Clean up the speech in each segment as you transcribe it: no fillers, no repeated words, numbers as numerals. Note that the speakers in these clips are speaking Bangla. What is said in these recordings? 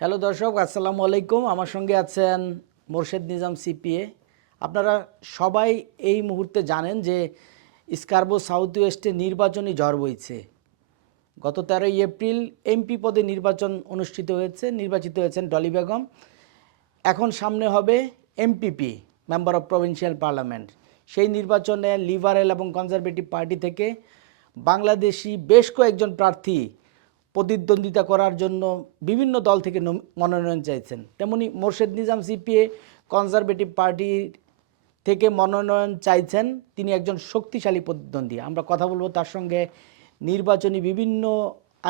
হ্যালো দর্শক, আসসালামু আলাইকুম। আমার সঙ্গে আছেন মোর্শেদ নিজাম সিপিএ। আপনারা সবাই এই মুহূর্তে জানেন যে স্কারবো সাউথ ওয়েস্টে নির্বাচনী ঝড় বইছে। গত 13ই এপ্রিল এমপি পদে নির্বাচন অনুষ্ঠিত হয়েছে, নির্বাচিত হয়েছেন ডলি বেগম। এখন সামনে হবে MPP, member of provincial parliament. সেই নির্বাচনে লিবারেল এবং কনজারভেটিভ পার্টি থেকে বাংলাদেশি বেশ কয়েকজন প্রার্থী প্রতিদ্বন্দ্বিতা করার জন্য বিভিন্ন দল থেকে মনোনয়ন চাইছেন। তেমনি Morshed Nizam CPA conservative party থেকে মনোনয়ন চাইছেন। তিনি একজন শক্তিশালী প্রতিদ্বন্দ্বী। আমরা কথা বলবো তার সঙ্গে নির্বাচনী বিভিন্ন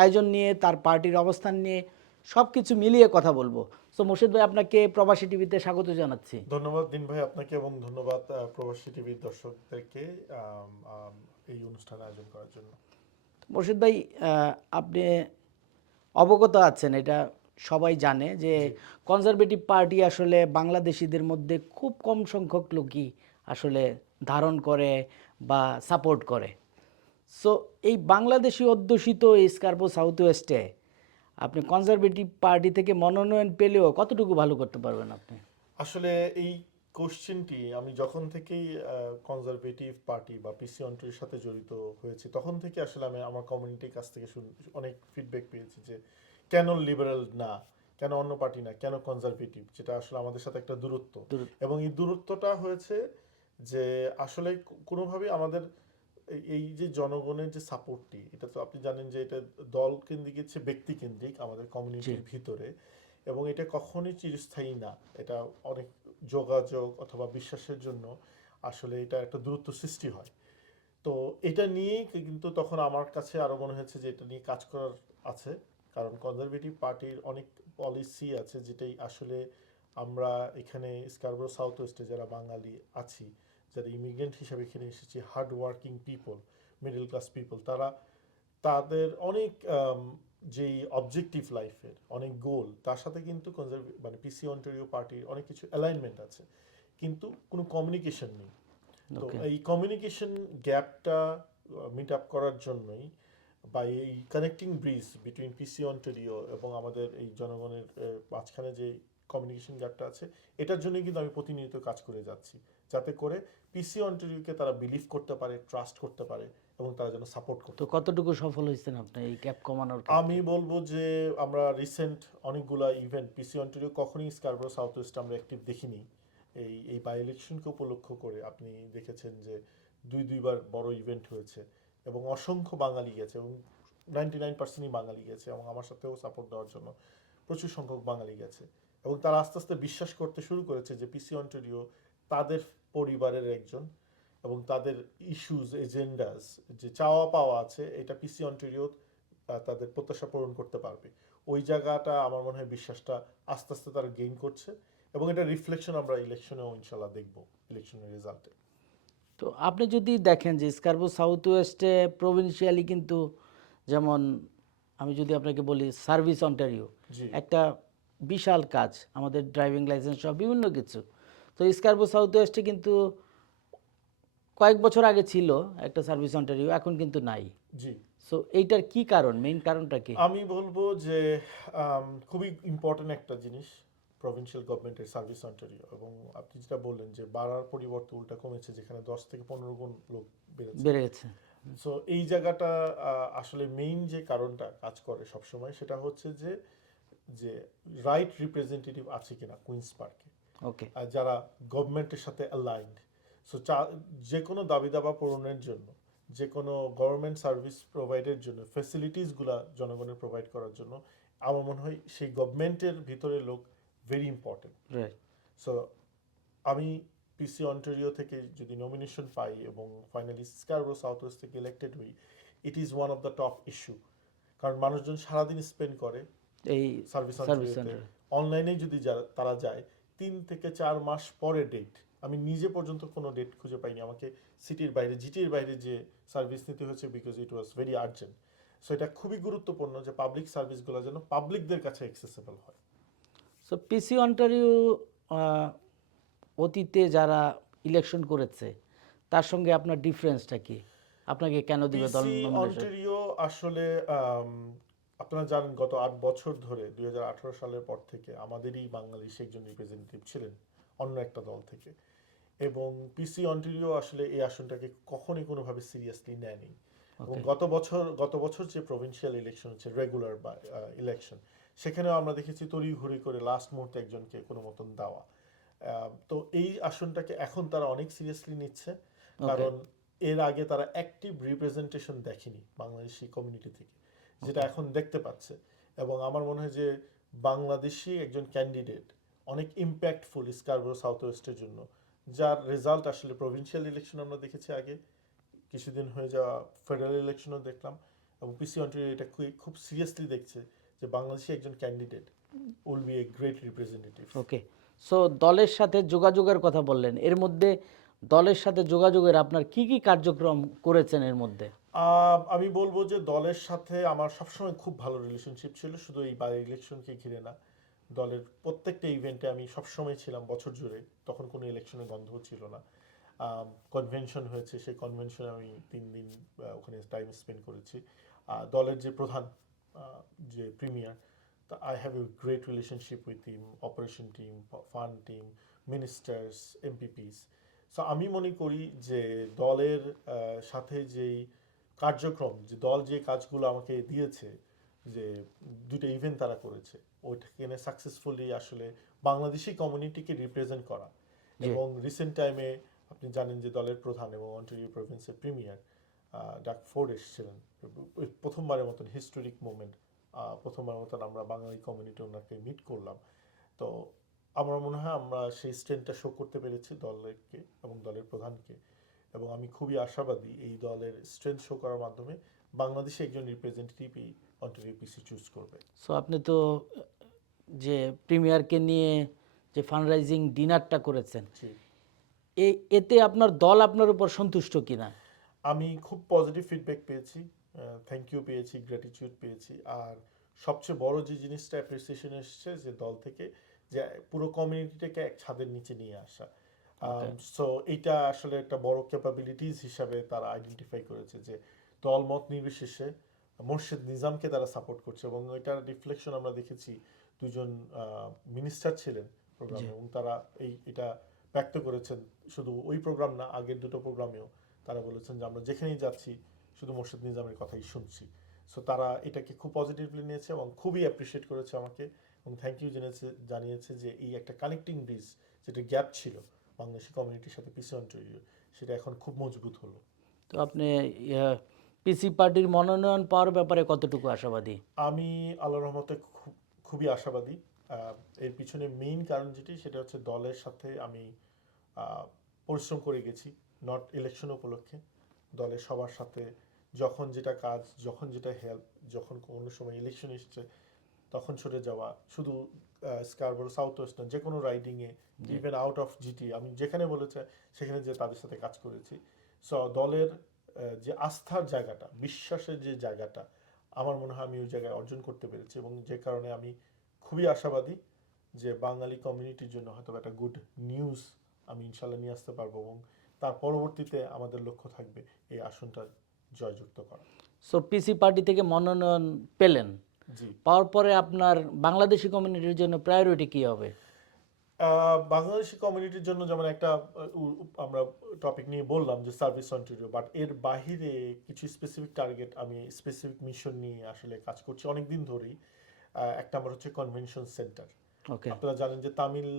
আয়োজন নিয়ে, তার পার্টির অবস্থান নিয়ে সব কিছু মিলিয়ে কথা বলবো। সো মোর্শেদ ভাই, আপনাকে প্রবাসী টিভিতে স্বাগত জানাচ্ছি। ধন্যবাদ দিন ভাই আপনাকে এবং ধন্যবাদ প্রবাসী টিভির দর্শকদেরকে আম, আম, এই অনুষ্ঠান আয়োজন করার জন্য। মোর্শেদ ভাই, আপনি অবগত আছেন, এটা সবাই জানে যে জি। কনজারভেটিভ পার্টি আসলে বাংলাদেশিদের মধ্যে খুব কম সংখ্যক লোকই আসলে ধারণ করে বা সাপোর্ট করে। সো এই বাংলাদেশি অধ্যুষিত এই স্কারপো সাউথ ওয়েস্টে আপনি কনজারভেটিভ পার্টি থেকে মনোনয়ন পেলেও কতটুকু ভালো করতে পারবেন আপনি? আসলে এই কোশ্চেনটি আমি যখন থেকেই কনজারভেটিভ পার্টি বা পিসি অন্ট্রির সাথে জড়িত হয়েছি তখন থেকে আসলে আমি আমার কমিউনিটির কাছ থেকে অনেক ফিডব্যাক পেয়েছি যে কেন লিবারেল না, কেন অন্য পার্টি না, কেন কনজারভেটিভ, যেটা আসলে আমাদের সাথে একটা দূরত্ব। এবং এই দূরত্বটা হয়েছে যে আসলে কোনোভাবেই আমাদের এই যে জনগণের যে সাপোর্টটি, এটা তো আপনি জানেন যে এটা দল কেন্দ্রিক চেয়ে ব্যক্তি কেন্দ্রিক আমাদের জি। কমিউনিটির ভিতরে। এবং এটা কখনোই চিরস্থায়ী না। এটা অনেক যোগাযোগ অথবা বিশ্বাসের জন্য আসলে এটা একটা দূরত্ব সৃষ্টি হয়। তো এটা নিয়েই কিন্তু তখন আমার কাছে আরো মনে হয়েছে যে এটা নিয়ে কাজ করার আছে। কারণ কনজারভেটিভ পার্টির অনেক পলিসি আছে যেটাই আসলে আমরা এখানে স্কারবোরো সাউথ ওয়েস্টে যারা বাঙালি আছি, যারা ইমিগ্রেন্ট হিসাবে এখানে এসেছি, hard working people, middle class people, তারা তাদের অনেক যেই অবজেক্টিভ লাইফের অনেক গোল, তার সাথে কিন্তু মানে পিসি অন্টারিও পার্টির অনেক কিছু অ্যালাইনমেন্ট আছে, কিন্তু কোনো কমিউনিকেশন নেই। তো ওকে। এই কমিউনিকেশন গ্যাপটা মিট আপ করার জন্যই বা এই কানেক্টিং ব্রিজ বিটুইন পিসি অন্টারিও এবং আমাদের এই জনগণের মাঝখানে যে কমিউনিকেশন গ্যাপটা আছে, এটার জন্যই কিন্তু আমি প্রতিনিয়ত কাজ করে যাচ্ছি, যাতে করে পিসি অন্টারিওকে তারা বিলিভ করতে পারে, ট্রাস্ট করতে পারে এবং তারা যেন সাপোর্ট তো করতে পারে। কতটুকু সফল হয়েছেন আপনি এই ক্যাপ কমানোর আমি ক্ষেত্রে? বলবো যে আমরা রিসেন্ট অনেকগুলা ইভেন্ট পিসি অন্টারিও কখনোই স্কারবোরো সাউথ ওয়েস্ট আমরা অ্যাক্টিভ দেখিনি। এই বাই ইলেকশনকে উপলক্ষ করে আপনি দেখেছেন যে দুইবার বড় ইভেন্ট হয়েছে এবং অসংখ্য বাঙালি গেছে এবং 99%ই বাঙালি গেছে এবং আমার সাথেও সাপোর্ট দেওয়ার জন্য প্রচুর সংখ্যক বাঙালি গেছে। এবং তারা আস্তে আস্তে বিশ্বাস করতে শুরু করেছে যে পিসি অন্টারিও তাদের পরিবারের একজন এবং তাদের ইস্যুজ এজেন্ডাস যে চাওয়া পাওয়া আছে, এটা পিসি অন্টারিও তাদের প্রত্যাশা পূরণ করতে পারবে। ওই জায়গাটা আমার মনে হয় বিশ্বাসটা আস্তে আস্তে তারা গেইন করছে এবং এটা রিফ্লেকশন আমরা ইলেকশনেও ইনশাল্লাহ দেখব, ইলেকশনের রেজাল্টে। তো আপনি যদি দেখেন যে স্কারবো সাউথ ওয়েস্টে প্রভিন্সিয়ালি কিন্তু, যেমন আমি যদি আপনাকে বলি সার্ভিস অন্টারিও জি। একটা বিশাল কাজ, আমাদের ড্রাইভিং লাইসেন্স সহ বিভিন্ন কিছু। তো স্কারবো সাউথ ওয়েস্টে কিন্তু কয়েক বছর আগে ছিল একটা সার্ভিস অন্টারিও, এখন কিন্তু নাই। জি। সো এইটার কি কারণ, মেইন কারণটা কি? আমি বলবো যে খুবই ইম্পর্টেন্ট একটা জিনিস প্রভিন্সিয়াল গভর্নমেন্টের সার্ভিস অন্টারিও। এবং আপনি যেটা বললেন যে বাড়ার পরিবর্তে উল্টা কমেছে, যেখানে 10 থেকে 15 গুণ লোক বেড়েছে। বেড়ে গেছে। সো এই জায়গাটা আসলে মেইন যে কারণটা কাজ করে সবসময় সেটা হচ্ছে যে যে রাইট রিপ্রেজেন্টেটিভ আছে কিনা কুইন্স পার্কে, ওকে। যারা গভর্নমেন্টের সাথে অ্যালাইন্ড। সো যে কোনো দাবি দাবা পূরণের জন্য, যে কোনো গভর্নমেন্ট সার্ভিস প্রোভাইডের জন্য, ফ্যাসিলিটিসগুলা জনগণের প্রোভাইড করার জন্য আমার মনে হয় সেই গভর্নমেন্টের ভিতরে লোক ভেরি ইম্পর্টেন্ট। রাইট। সো আমি পিসি অন্টারিও থেকে যদি নমিনেশন পাই এবং ফাইনালি স্কারবোরো সাউথ ওয়েস্ট থেকে ইলেক্টেড হই, it is one of the top issue. কারণ মানুষজন সারাদিন স্পেন্ড করে এই সার্ভিস সার্ভিস অন্টারিওতে। সেন্টার। অনলাইনে যদি তারা যায় 3 থেকে 4 মাস পরে ডেট, আমি নিজে পর্যন্ত কোনো ডেট খুঁজে পাইনি আমাকে সিটির বাইরে, জিটির বাইরে যে সার্ভিস নিতে হয়েছে, because it was very urgent. So এটা খুবই গুরুত্বপূর্ণ যে পাবলিক সার্ভিসগুলো যেন পাবলিকদের কাছে অ্যাক্সেসেবল হয়। সো পিসি অন্টারিও অতীতে যারা ইলেকশন করেছে তার সঙ্গে আপনার ডিফারেন্সটা কি? আপনাকে কেন দিবে দল পিসি নমিনেশন? অন্টারিও আসলে আপনারা জানেন গত 8 বছর ধরে 2018 সালের পর থেকে আমাদেরই বাংলাদেশে একজন রিপ্রেজেন্টেটিভ ছিলেন অন্য একটা দল থেকে, এবং পিসি অন্টারিও আসলে এই আসনটাকে কখনোই কোনোভাবে সিরিয়াসলি নেয়নি। এবং ওকে। গত বছর যে প্রভিন্সিয়াল ইলেকশন হচ্ছে, রেগুলার বা ইলেকশন, সেখানেও আমরা দেখেছি তড়িঘড়ি করে লাস্ট মুহূর্তে একজনকে কোনো মতন দেওয়া। তো এই আসনটাকে এখন তারা অনেক সিরিয়াসলি নিচ্ছে, ওকে। কারণ এর আগে তারা অ্যাক্টিভ রিপ্রেজেন্টেশন দেখেনি বাংলাদেশি কমিউনিটি থেকে, যেটা ওকে। এখন দেখতে পাচ্ছে। এবং আমার মনে হয় যে বাংলাদেশি একজন ক্যান্ডিডেট অনেক ইম্প্যাক্টফুল স্কারবোরো সাউথ ওয়েস্টের জন্য, যার রেজাল্ট আসলে প্রভিন্সিয়াল ইলেকশন আমরা দেখেছি আগে, কিছুদিন হয়ে যাওয়া ফেডারেল ইলেকশনও দেখলাম, এবং পিসি অন্টারিও এটা খুব সিরিয়াসলি দেখছে যে বাংলাদেশি একজন candidate will B a great representative. Okay. So দলের সাথে যোগাযোগের কথা বললেন, এর মধ্যে দলের সাথে যোগাযোগের আপনার কি কি কার্যক্রম করেছেন এর মধ্যে? আমি বলবো যে দলের সাথে আমার সবসময় খুব ভালো রিলেশনশিপ ছিল, শুধু এই বাই ইলেকশনকে ঘিরে না, দলের প্রত্যেকটা ইভেন্টে আমি সবসময় ছিলাম বছর জুড়ে, তখন কোনো ইলেকশনের গন্ধ ছিল না। কনভেনশন হয়েছে, সেই কনভেনশনে আমি 3 দিন ওখানে টাইম স্পেন্ড করেছি। দলের যে প্রধান, যে প্রিমিয়ার, তা I have a great relationship with team, operation team, fund team, ministers, MPPs. So আমি মনে করি যে দলের সাথে যেই কার্যক্রম, যে দল যে কাজগুলো আমাকে দিয়েছে, যে দুটো ইভেন্ট তারা করেছে, ওইটাকে সাকসেসফুলি আসলে বাংলাদেশি কমিউনিটিকে রিপ্রেজেন্ট করা। জি। এবং রিসেন্ট টাইমে আপনি জানেন যে দলের প্রধান এবং অন্টারিও প্রভিন্সের প্রিমিয়ার ডাক ফোর্ড এসেছিলেন, ওই প্রথমবারের মতন হিস্টোরিক মোমেন্ট, প্রথমবারের মতন আমরা বাঙালি কমিউনিটি ওনাকে মিট করলাম। তো আমার মনে হয় আমরা সেই স্ট্রেংথটা শো করতে পেরেছি দলকে এবং দলের প্রধানকে, এবং আমি খুবই আশাবাদী এই দলের স্ট্রেংথ শো করার মাধ্যমে বাংলাদেশে একজন রিপ্রেজেন্টেটিভই অন্টারিও পিসি চুজ করবে। সো আপনি তো যে প্রিমিয়ারকে নিয়ে যে ফান্ডরাইজিং ডিনারটা করেছেন, জি, এতে আপনার দল আপনার উপর সন্তুষ্ট কিনা? আমি খুব পজিটিভ ফিডব্যাক পেয়েছি, থ্যাংক ইউ পেয়েছি, গ্র্যাটিটিউড পেয়েছি। আর সবচেয়ে বড় যে জিনিসটা অ্যাপ্রিসিয়েশন এসেছে যে দল থেকে, যে পুরো কমিউনিটিটাকে এক ছাদের নিচে নিয়ে আসা। ওকে। সো এইটা আসলে একটা বড় ক্যাপাবিলিটিস হিসাবে তারা আইডেন্টিফাই করেছে, যে দল মত নির্বিশেষে মোর্শেদ নিজামকে তারা সাপোর্ট করছে, এবং এটার রিফ্লেকশন আমরা দেখেছি। দুজন মিনিস্টার ছিলেন জি। প্রোগ্রামে, এবং তারা এটা ব্যক্ত করেছেন, শুধু ওই প্রোগ্রাম না, আগের দুটো প্রোগ্রামেও তারা বলেছেন যে আমরা যেখানেই যাচ্ছি শুধু মোর্শেদ নিজামের কথাই শুনছি। সো তারা এটাকে খুব পজিটিভলি নিয়েছে এবং খুবই অ্যাপ্রিসিয়েট করেছে আমাকে, এবং থ্যাংক ইউ জানিয়েছে যে এই একটা কানেক্টিং ব্রিজ, যেটা গ্যাপ ছিল বাংলাদেশি কমিউনিটির সাথে পিসি অন্টারিও, সেটা এখন খুব মজবুত হলো। তো আপনি পিসি পার্টির মনোনয়ন পাওয়ার ব্যাপারে কতটুকু আশাবাদী? আমি আল্লাহর রহমতে খুবই আশাবাদী। এর পিছনে মেইন কারণ যেটি, সেটা হচ্ছে দলের সাথে আমি আহ, পরিশ্রম করে গেছি, নট ইলেকশন উপলক্ষে। দলের সবার সাথে যখন যেটা কাজ, যখন যেটা হেল্প, যখন কোনো সময় ইলেকশন এসছে তখন ছুটে যাওয়া, শুধু স্কারবোরো সাউথ ওয়েস্টার্ন যে কোনো রাইডিংয়ে, জি। ইভেন আউট অফ জিটি, আমি যেখানে বলেছে সেখানে যে তাদের সাথে কাজ করেছি। সো দলের যে আস্থার জায়গাটা, বিশ্বাসের যে জায়গাটা, আমার মনে হয় আমি ওই জায়গায় অর্জন করতে পেরেছি, এবং যে কারণে আমি খুবই আশাবাদী যে বাঙালি কমিউনিটির জন্য হয়তো একটা গুড নিউজ আমি ইনশাল্লাহ নিয়ে আসতে পারবো, এবং তার পরবর্তীতে আমাদের লক্ষ্য থাকবে এই আসনটা জয়যুক্ত করা। সো পিসি পার্টি থেকে মনোনয়ন পেলেন, জি। পাওয়ার পরে আপনার বাংলাদেশি কমিউনিটির জন্য প্রায়োরিটি কী হবে? বাংলাদেশি কমিউনিটির জন্য যেমন একটা আমরা টপিক নিয়ে বললাম যে সার্ভিস অন্টারিও, বাট এর বাহিরে কিছু স্পেসিফিক টার্গেট, আমি স্পেসিফিক মিশন নিয়ে আসলে কাজ করছি অনেক দিন ধরেই। একটা আমার হচ্ছে কনভেনশন সেন্টার। ওকে। আপনারা জানেন যে তামিল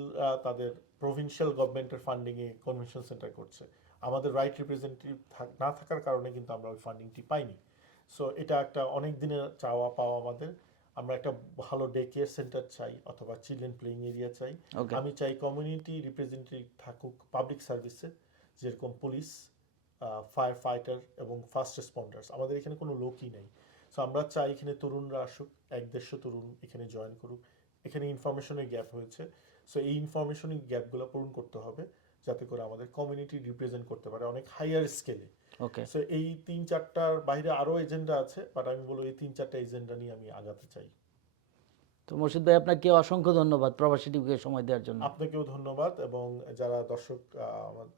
তাদের প্রভিন্সিয়াল গভর্নমেন্টের ফান্ডিংয়ে কনভেনশন সেন্টার করছে। আমাদের রাইট রিপ্রেজেন্টেটিভ না থাকার কারণে কিন্তু আমরা ওই ফান্ডিংটি পাইনি। সো এটা একটা অনেক দিনের চাওয়া পাওয়া আমাদের। আমরা একটা ভালো ডে কেয়ার সেন্টার চাই, অথবা চিলড্রেন প্লেইং এরিয়া চাই। ওকে। আমি চাই কমিউনিটি রিপ্রেজেন্টেটিভ থাকুক পাবলিক সার্ভিসে, যেরকম পুলিশ, ফায়ার ফাইটার এবং ফার্স্ট রেসপন্ডার্স। আমাদের এখানে কোনো লোকই নেই। সো আমরা চাই এখানে তরুণরা আসুক, 150 তরুণ এখানে জয়েন করুক। এখানে ইনফরমেশনের গ্যাপ হয়েছে। সো এই ইনফরমেশনের গ্যাপগুলো পূরণ করতে হবে, যাতে করে আমাদের কমিউনিটি রিপ্রেজেন্ট করতে পারে অনেক হাইয়ার স্কেলে। ওকে। সো এই 3-4টার বাইরে আরও এজেন্ডা আছে, বাট আমি বলবো এই 3-4টা এজেন্ডা নিয়ে আমি আগাতে চাই। তো মুর্শিদ ভাই, আপনাকে অসংখ্য ধন্যবাদ প্রবাসী টিভিকে সময় দেওয়ার জন্য। আপনাকেও ধন্যবাদ, এবং যারা দর্শক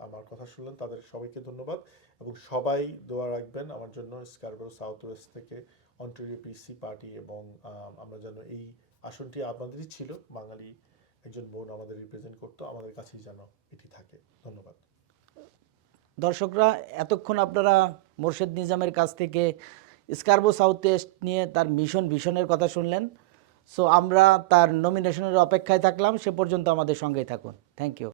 আমার কথা শুনলেন তাদের সবাইকে ধন্যবাদ, এবং সবাই দোয়া রাখবেন আমার জন্য, স্কারবোরো সাউথ ওয়েস্ট থেকে অন্টারিও পিসি পার্টি এবং আমরা যেন এই আসনটি আমাদেরই ছিল, বাঙালি একজন বোন আমাদের রিপ্রেজেন্ট করতো, আমাদের কাছেই যেন এটি থাকে। ধন্যবাদ। দর্শকরা, এতক্ষণ আপনারা মোর্শেদ নিজামের কাছ থেকে স্কারবো সাউথ ওয়েস্ট নিয়ে তার মিশন ভিশনের কথা শুনলেন। সো আমরা তার নমিনেশনের অপেক্ষায় থাকলাম, সে পর্যন্ত আমাদের সঙ্গেই থাকুন। Thank you.